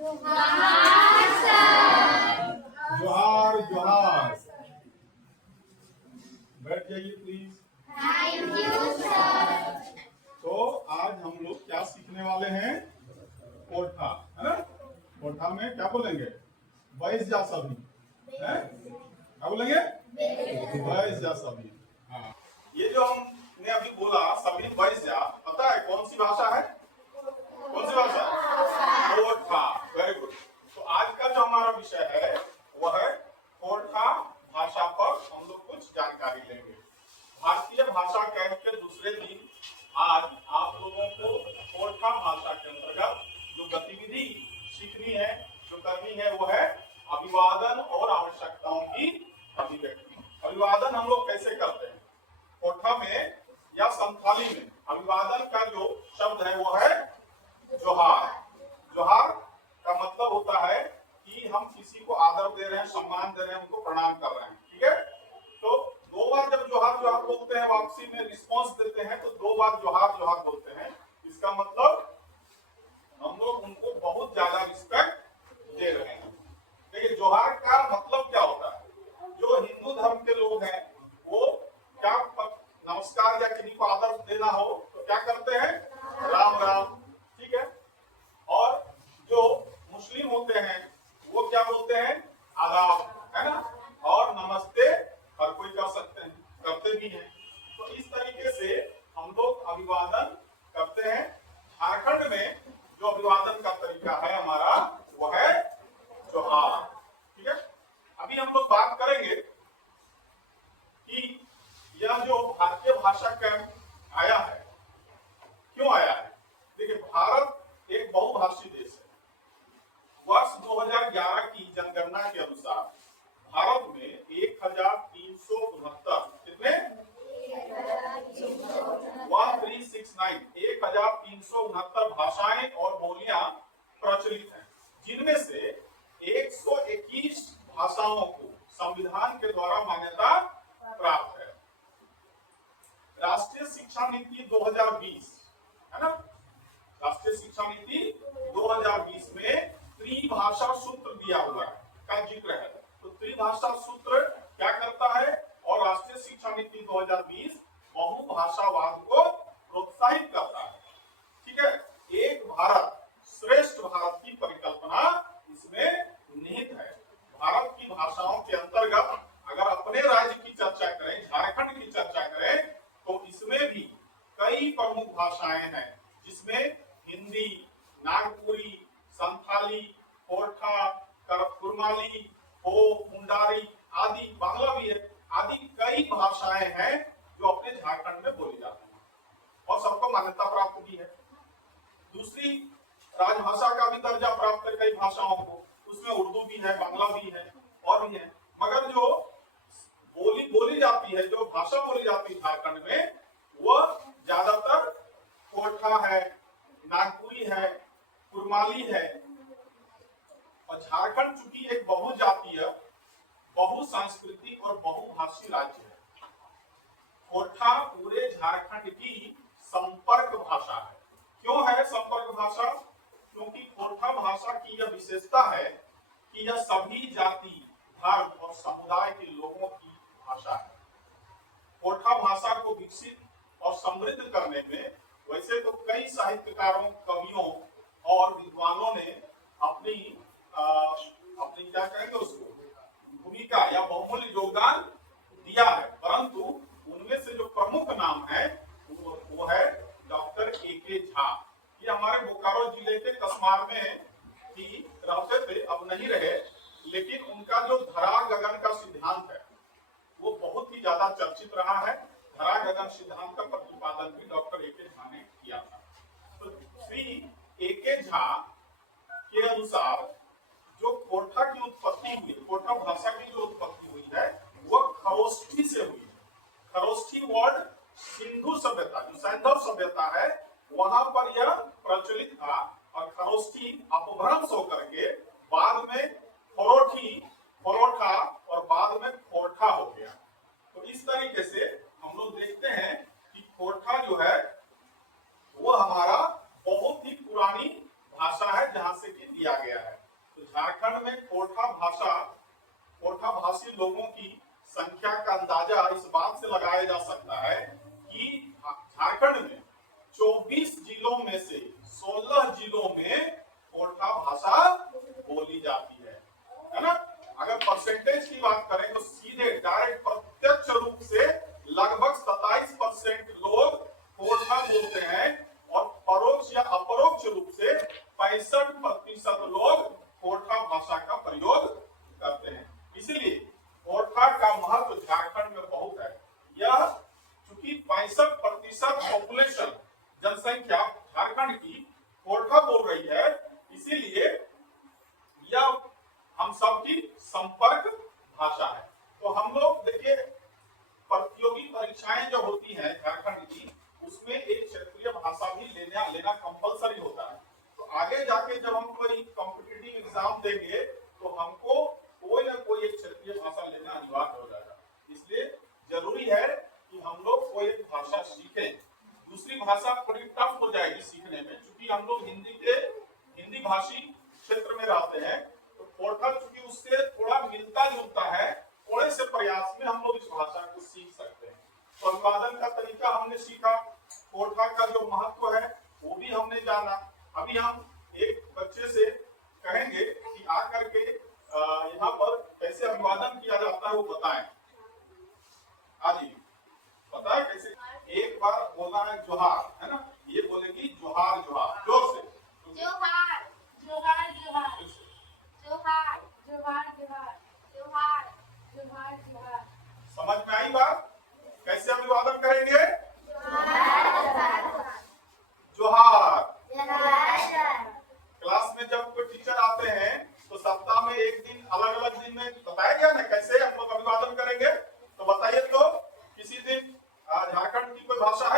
जोहार जोहार। बैठ जाइए प्लीज। Thank you sir. तो आज हम लोग क्या सीखने वाले हैं? कोठा, है ना? कोठा में क्या बोलेंगे? बैस जा सभी, है? क्या बोलेंगे? बैस जा सभी। हाँ, ये जो हमने अभी बोला सभी बैस जा, पता है कौन सी भाषा है? कौन सी भाषा? कोठा। Very good. तो आज का जो हमारा विषय है वह है कोठा भाषा पर हम लोग कुछ जानकारी लेंगे। भारतीय भाषा कैंप के दूसरे दिन आज आप लोगों को कोठा भाषा के अंतर्गत जो गतिविधि सीखनी है, जो करनी है, वो है अभिवादन और आवश्यकताओं की अभिव्यक्ति। अभिवादन हम लोग कैसे करते हैं? कोठा में या संथाली में अभिवादन का जो शब्द है वो है जोहार। जोहार का मतलब होता है कि हम किसी को आदर दे रहे हैं, सम्मान दे रहे हैं, उनको प्रणाम कर रहे हैं। ठीक है? तो दो बार जब जोहार जोहार बोलते हैं, वापसी में रिस्पांस देते हैं, तो दो बार जोहार जोहार बोलते हैं। इसका मतलब हम लोग उनको बहुत ज्यादा रिस्पेक्ट दे रहे हैं। देखिए जोहार का मतलब क्या होता है? जो हिंदू धर्म के लोग हैं वो क्या नमस्कार या किसी को आदर देना हो तो क्या करते हैं? राम राम। ठीक है? और जो मुस्लिम होते हैं वो क्या बोलते हैं? आदाब, है ना? और नमस्ते हर कोई कर सकते हैं, करते भी हैं। तो इस तरीके से हम लोग अभिवादन करते हैं। झारखंड में जो अभिवादन का तरीका है हमारा वो है जोहार। ठीक है? अभी हम लोग बात करेंगे कि यह जो भारतीय भाषा कैंप आया है, क्यों आया है? देखिए भारत एक बहुभाषी देश है। वर्ष 2011 की जनगणना के अनुसार भारत में 1369 कितने 1369 भाषाएं और बोलियां प्रचलित हैं, जिनमें से 121 भाषाओं को संविधान के द्वारा मान्यता प्राप्त है। राष्ट्रीय शिक्षा नीति 2020, है ना? राष्ट्रीय शिक्षा नीति 2020 में त्रिभाषा सूत्र दिया हुआ है, का जिक्र है। तो त्रिभाषा सूत्र क्या करता है? और राष्ट्रीय शिक्षा नीति 2020 बहुभाषावाद को प्रोत्साहित करता है। ठीक है? एक भारत श्रेष्ठ भारत की परिकल्पना इसमें निहित है। भारत की भाषाओं के अंतर्गत अगर अपने राज्य की चर्चा करें, झारखंड की चर्चा करें, तो इसमें भी कई प्रमुख भाषाएं हैं, जिसमें हिंदी, नागपुरी, संथाली, कोरठा, कुरमाली, हो, मुंडारी आदि, बांग्ला भी है, आदि कई भाषाएं हैं जो अपने झारखंड में बोली जाती हैं और सबको मान्यता प्राप्त भी है। दूसरी राजभाषा का भी दर्जा प्राप्त है कई भाषाओं को, उसमें उर्दू भी है, बांग्ला भी है और भी है। मगर जो बोली जाती है, जो भाषा बोली जाती है झारखंड में, वह ज्यादातर कोरठा है, नागपुरी है, कुरमाली है। और झारखंड चूंकि एक बहुजातीय, बहुसांस्कृतिक और बहुभाषी राज्य है, कोरठा पूरे झारखंड की संपर्क भाषा है। क्यों है संपर्क भाषा? क्योंकि कोरठा भाषा की यह विशेषता है कि यह सभी जाति, धर्म और समुदाय के लोगों की भाषा है। कोरठा भाषा को विकसित और समृद्ध करने में वैसे तो कई साहित्यकारों, कवियों और विद्वानों ने अपनी क्या कहेंगे उसको, भूमिका या बहुमूल्य योगदान दिया है, परंतु उनमें से जो प्रमुख नाम है वो है डॉक्टर ए.के. झा। ये हमारे बोकारो जिले के कसमार में ही रहते थे, अब नहीं रहे, लेकिन उनका जो धरा गगन का सिद्धांत है वो बहुत ही ज्यादा चर्चित रहा है। धरा गगन सिद्धांत का प्रतिपादन भी डॉक्टर ए.के. झा ने किया था। तो श्री ए.के. झा के अनुसार जो कोरठा की उत्पत्ति हुई, कोरठा भाषा की जो उत्पत्ति हुई है वो खरोष्ठी से हुई। खरोष्ठी वर्ड सिंधु सभ्यता, जो सैंधव सभ्यता है, वहां पर यह प्रचलित था और खरोष्ठी अपभ्रंश होकर के बाद में खोरोठी, खोरोठा और बाद में खोरठा हो गया। तो इस तरीके से हम लोग देखते हैं कि खोरठा जो है वो हमारा बहुत ही पुरानी भाषा है, जहां से कि किया गया है। तो झारखंड में कोरठा भाषी लोगों की संख्या का अंदाजा इस बात से लगाया जा सकता है कि झारखंड में 24 जिलों में से 16 जिलों में कोरठा भाषा बोली जाती है ना। अगर परसेंटेज की बात करें तो सीधे डायरेक्ट प्रत्यक्ष रूप से लगभग 27% लोग कोरठा बोलते हैं और परोक्ष या अपरोक्ष रूप से 65% लोग कोरठा भाषा का प्रयोग करते हैं। इसलिए कोरठा का महत्व झारखंड में बहुत है। यह चूंकि 65% पॉपुलेशन जनसंख्या झारखंड की कोरठा बोल रही है, इसीलिए यह हम सबकी संपर्क भाषा है। तो हम लोग देखिए प्रतियोगी परीक्षाएं जो होती हैं झारखंड की, उसमें एक क्षेत्रीय भाषा भी लेना कंपलसरी होता है। तो आगे जाके जब हम कोई कॉम्पिटिटिव एग्जाम देंगे तो हमको कोई ना कोई एक क्षेत्रीय भाषा लेना अनिवार्य हो जाएगा। इसलिए जरूरी है कि हम लोग कोई एक भाषा सीखें। दूसरी भाषा थोड़ी टफ हो जाएगी सीखने में, क्योंकि हम लोग हिंदी भाषी क्षेत्र में रहते हैं। तो कोरठा चूंकि उससे थोड़ा मिलता जुलता है, थोड़े से प्रयास में हम लोग इस भाषा को सीख सकते हैं। तो अभिवादन का तरीका हमने सीखा, कोरठा का जो महत्व है वो भी हमने जाना। अभी हम एक बच्चे से कहेंगे कि आकर के यहाँ पर कैसे अभिवादन किया जाता है वो बताएं। हाँ जी, पता है कैसे? एक बार बोलना है जोहार, है ना? ये बोलेगी जोहार जोहार, जोर से जोहार जोहार जोहार जोहार जोहार जोहार जोहार जोहार जोहार। समझ में आई बात? कैसे अभिवादन करेंगे? जोहार। क्लास में जब कोई टीचर आते हैं तो सप्ताह में एक दिन अलग अलग दिन में बताया गया ना कैसे हम लोग अभिवादन करेंगे। तो बताइए तो किसी दिन झारखंड की कोई भाषा